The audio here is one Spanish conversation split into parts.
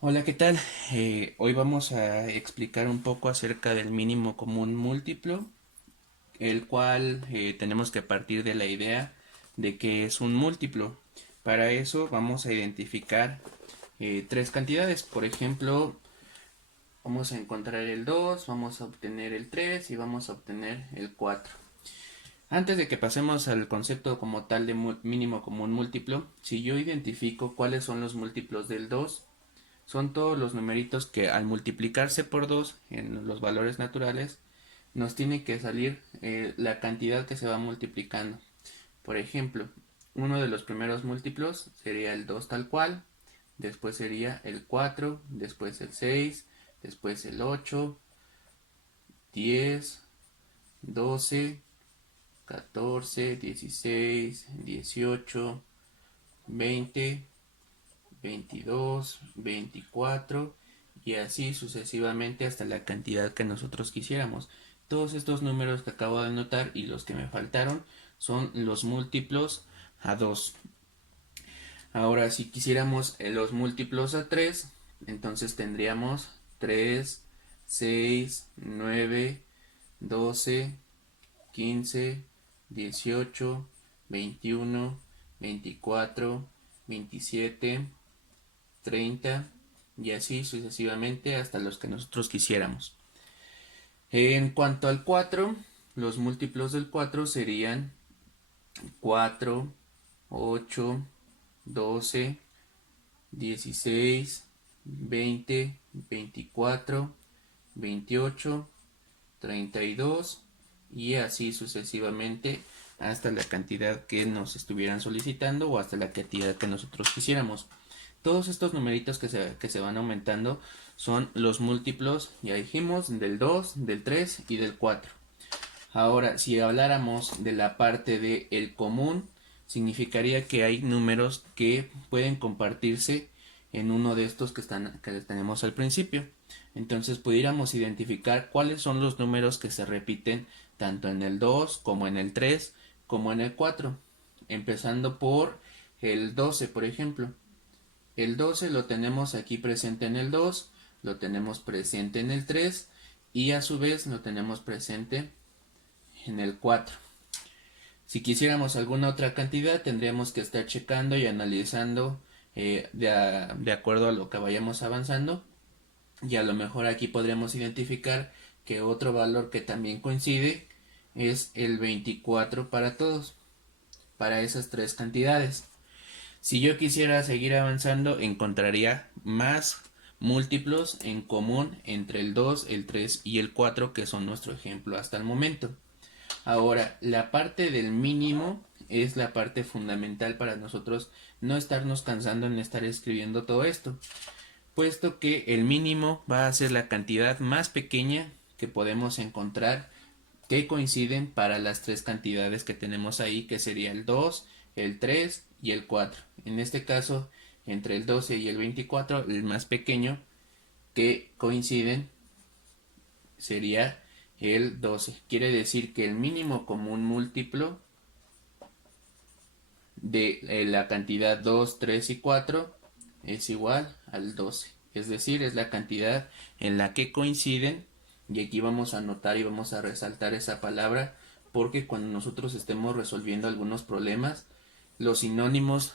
Hola, ¿qué tal? Hoy vamos a explicar un poco acerca del mínimo común múltiplo, el cual tenemos que partir de la idea de que es un múltiplo. Para eso vamos a identificar tres cantidades. Por ejemplo, vamos a encontrar el 2, vamos a obtener el 3 y vamos a obtener el 4. Antes de que pasemos al concepto como tal de mínimo común múltiplo, si yo identifico cuáles son los múltiplos del 2, son todos los numeritos que al multiplicarse por 2 en los valores naturales nos tiene que salir la cantidad que se va multiplicando. Por ejemplo, uno de los primeros múltiplos sería el 2 tal cual, después sería el 4, después el 6, después el 8, 10, 12, 14, 16, 18, 20, 22, 24 y así sucesivamente hasta la cantidad que nosotros quisiéramos. Todos estos números que acabo de anotar y los que me faltaron son los múltiplos a 2. Ahora, si quisiéramos los múltiplos a 3, entonces tendríamos 3, 6, 9, 12, 15, 18, 21, 24, 27, 30 y así sucesivamente hasta los que nosotros quisiéramos. En cuanto al 4, los múltiplos del 4 serían 4, 8, 12, 16, 20, 24, 28, 32 y así sucesivamente hasta la cantidad que nos estuvieran solicitando o hasta la cantidad que nosotros quisiéramos. Todos estos numeritos que se van aumentando son los múltiplos, ya dijimos, del 2, del 3 y del 4. Ahora, si habláramos de la parte de el común, significaría que hay números que pueden compartirse en uno de estos que tenemos al principio. Entonces pudiéramos identificar cuáles son los números que se repiten tanto en el 2 como en el 3 como en el 4. Empezando por el 12, por ejemplo. El 12 lo tenemos aquí presente en el 2, lo tenemos presente en el 3 y a su vez lo tenemos presente en el 4. Si quisiéramos alguna otra cantidad, tendríamos que estar checando y analizando de acuerdo a lo que vayamos avanzando. Y a lo mejor aquí podríamos identificar que otro valor que también coincide es el 24 para todos, para esas tres cantidades. Si yo quisiera seguir avanzando, encontraría más múltiplos en común entre el 2, el 3 y el 4, que son nuestro ejemplo hasta el momento. Ahora, la parte del mínimo es la parte fundamental para nosotros no estarnos cansando en estar escribiendo todo esto, puesto que el mínimo va a ser la cantidad más pequeña que podemos encontrar que coinciden para las tres cantidades que tenemos ahí, que sería el 2, el 3 y el 4. En este caso, entre el 12 y el 24, el más pequeño que coinciden sería el 12. Quiere decir que el mínimo común múltiplo de la cantidad 2, 3 y 4 es igual al 12. Es decir, es la cantidad en la que coinciden. Y aquí vamos a anotar y vamos a resaltar esa palabra porque cuando nosotros estemos resolviendo algunos problemas, los sinónimos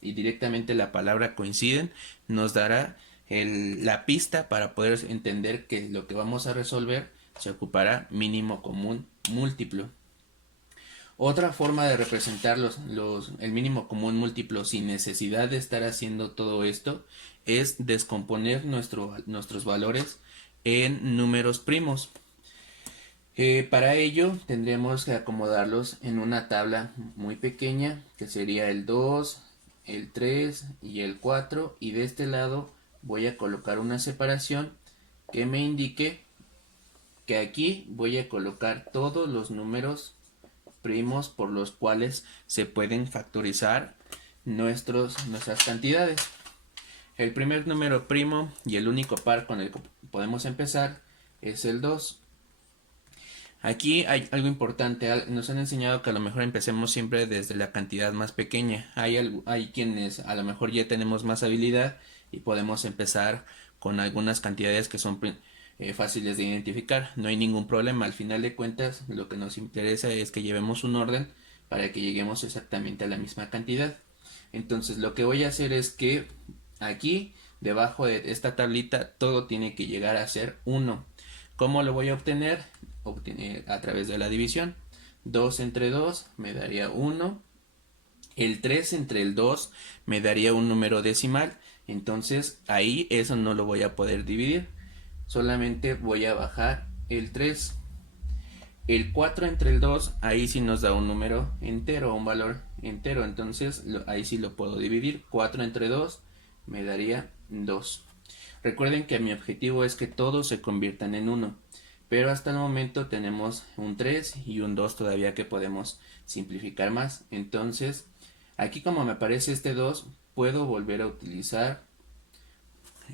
y directamente la palabra coinciden nos dará la pista para poder entender que lo que vamos a resolver se ocupará mínimo común múltiplo. Otra forma de representar el mínimo común múltiplo sin necesidad de estar haciendo todo esto es descomponer nuestros valores en números primos. Para ello tendremos que acomodarlos en una tabla muy pequeña que sería el 2, el 3 y el 4 y de este lado voy a colocar una separación que me indique que aquí voy a colocar todos los números primos por los cuales se pueden factorizar nuestras cantidades. El primer número primo y el único par con el que podemos empezar es el 2. Aquí hay algo importante, nos han enseñado que a lo mejor empecemos siempre desde la cantidad más pequeña. Hay quienes a lo mejor ya tenemos más habilidad y podemos empezar con algunas cantidades que son fáciles de identificar. No hay ningún problema. Al final de cuentas, lo que nos interesa es que llevemos un orden para que lleguemos exactamente a la misma cantidad. Entonces lo que voy a hacer es que aquí debajo de esta tablita todo tiene que llegar a ser 1. ¿Cómo lo voy a obtener? A través de la división. 2 entre 2 me daría 1. El 3 entre el 2 me daría un número decimal. Entonces ahí eso no lo voy a poder dividir. Solamente voy a bajar el 3. El 4 entre el 2, ahí sí nos da un número entero, un valor entero. Entonces ahí sí lo puedo dividir. 4 entre 2 me daría 2. Recuerden que mi objetivo es que todos se conviertan en 1. Pero hasta el momento tenemos un 3 y un 2 todavía que podemos simplificar más. Entonces, aquí como me aparece este 2, puedo volver a utilizar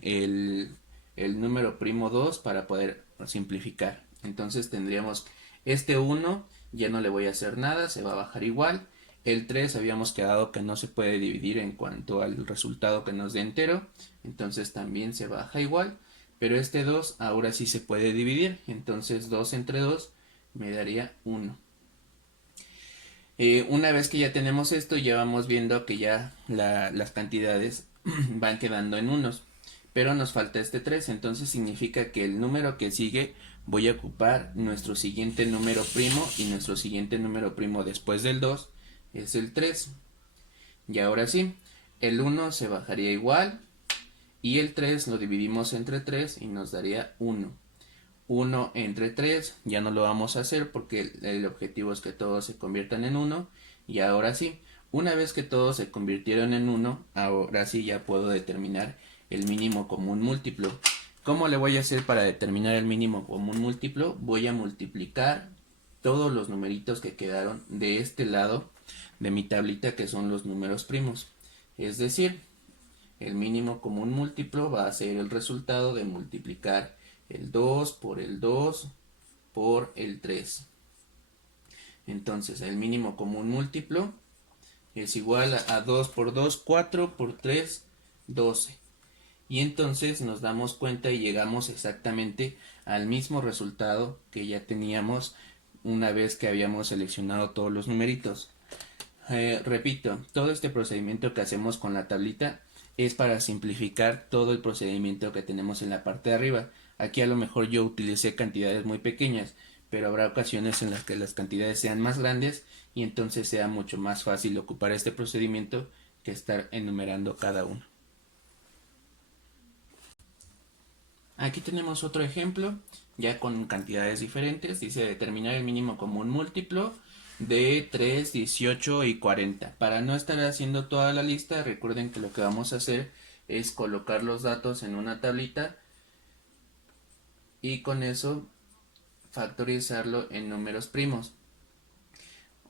el, el número primo 2 para poder simplificar. Entonces tendríamos este 1, ya no le voy a hacer nada, se va a bajar igual. El 3 habíamos quedado que no se puede dividir en cuanto al resultado que nos dé entero, entonces también se baja igual. Pero este 2 ahora sí se puede dividir, entonces 2 entre 2 me daría 1. Una vez que ya tenemos esto, ya vamos viendo que ya las cantidades van quedando en unos. Pero nos falta este 3, entonces significa que el número que sigue voy a ocupar nuestro siguiente número primo, y nuestro siguiente número primo después del 2 es el 3. Y ahora sí, el 1 se bajaría igual y el 3 lo dividimos entre 3 y nos daría 1. 1 entre 3 ya no lo vamos a hacer porque el objetivo es que todos se conviertan en 1. Y ahora sí, una vez que todos se convirtieron en 1, ahora sí ya puedo determinar el mínimo común múltiplo. ¿Cómo le voy a hacer para determinar el mínimo común múltiplo? Voy a multiplicar todos los numeritos que quedaron de este lado de mi tablita, que son los números primos. Es decir, el mínimo común múltiplo va a ser el resultado de multiplicar el 2 por el 2 por el 3. Entonces el mínimo común múltiplo es igual a 2 por 2, 4 por 3, 12. Y entonces nos damos cuenta y llegamos exactamente al mismo resultado que ya teníamos una vez que habíamos seleccionado todos los numeritos. Repito, todo este procedimiento que hacemos con la tablita es para simplificar todo el procedimiento que tenemos en la parte de arriba. Aquí a lo mejor yo utilicé cantidades muy pequeñas, pero habrá ocasiones en las que las cantidades sean más grandes y entonces sea mucho más fácil ocupar este procedimiento que estar enumerando cada uno. Aquí tenemos otro ejemplo, ya con cantidades diferentes. Dice determinar el mínimo común múltiplo de 3, 18 y 40. Para no estar haciendo toda la lista, recuerden que lo que vamos a hacer es colocar los datos en una tablita y con eso factorizarlo en números primos.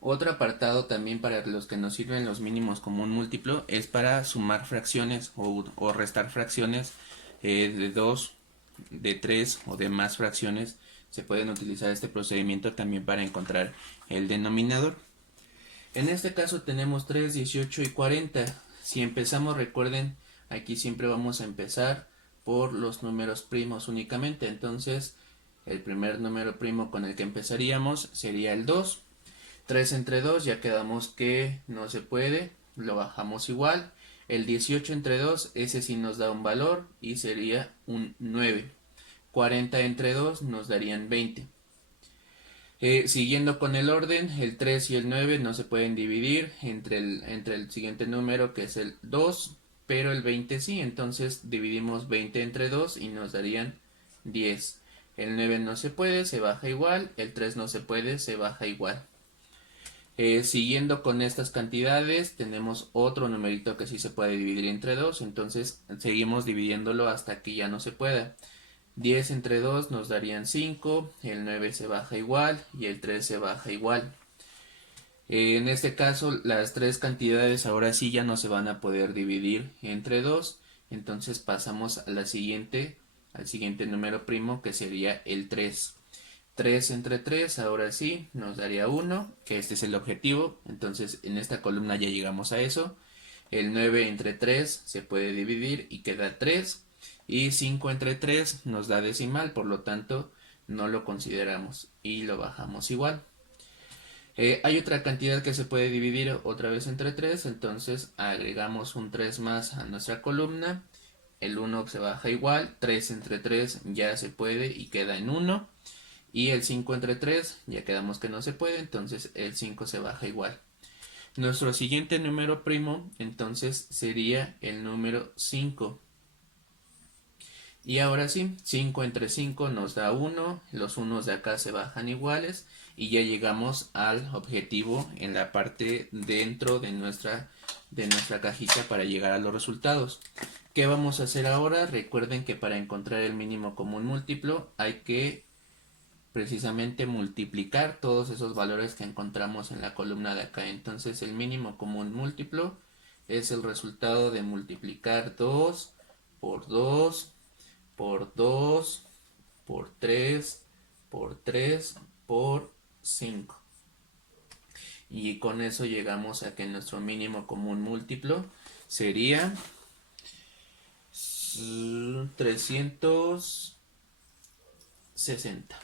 Otro apartado también para los que nos sirven los mínimos común múltiplo es para sumar fracciones o restar fracciones de 2, de 3 o de más fracciones. Se pueden utilizar este procedimiento también para encontrar el denominador. En este caso tenemos 3, 18 y 40. Si empezamos, recuerden, aquí siempre vamos a empezar por los números primos únicamente. Entonces el primer número primo con el que empezaríamos sería el 2. 3 entre 2 ya quedamos que no se puede, lo bajamos igual. El 18 entre 2, ese sí nos da un valor y sería un 9. 40 entre 2 nos darían 20. Siguiendo con el orden, el 3 y el 9 no se pueden dividir entre el siguiente número, que es el 2, pero el 20 sí. Entonces dividimos 20 entre 2 y nos darían 10. El 9 no se puede, se baja igual. El 3 no se puede, se baja igual. Siguiendo con estas cantidades, tenemos otro numerito que sí se puede dividir entre 2, entonces seguimos dividiéndolo hasta que ya no se pueda. 10 entre 2 nos darían 5, el 9 se baja igual y el 3 se baja igual. En este caso las tres cantidades ahora sí ya no se van a poder dividir entre 2, entonces pasamos a al siguiente número primo, que sería el 3. 3 entre 3 ahora sí nos daría 1, que este es el objetivo, entonces en esta columna ya llegamos a eso. El 9 entre 3 se puede dividir y queda 3. Y 5 entre 3 nos da decimal, por lo tanto no lo consideramos y lo bajamos igual. Hay otra cantidad que se puede dividir otra vez entre 3, entonces agregamos un 3 más a nuestra columna. El 1 se baja igual, 3 entre 3 ya se puede y queda en 1. Y el 5 entre 3 ya quedamos que no se puede, entonces el 5 se baja igual. Nuestro siguiente número primo entonces sería el número 5. Y ahora sí, 5 entre 5 nos da 1, los unos de acá se bajan iguales y ya llegamos al objetivo en la parte dentro de nuestra cajita para llegar a los resultados. ¿Qué vamos a hacer ahora? Recuerden que para encontrar el mínimo común múltiplo hay que precisamente multiplicar todos esos valores que encontramos en la columna de acá. Entonces el mínimo común múltiplo es el resultado de multiplicar 2 por 2 por 2 por 3 por 3 por 5. Y con eso llegamos a que nuestro mínimo común múltiplo sería 360.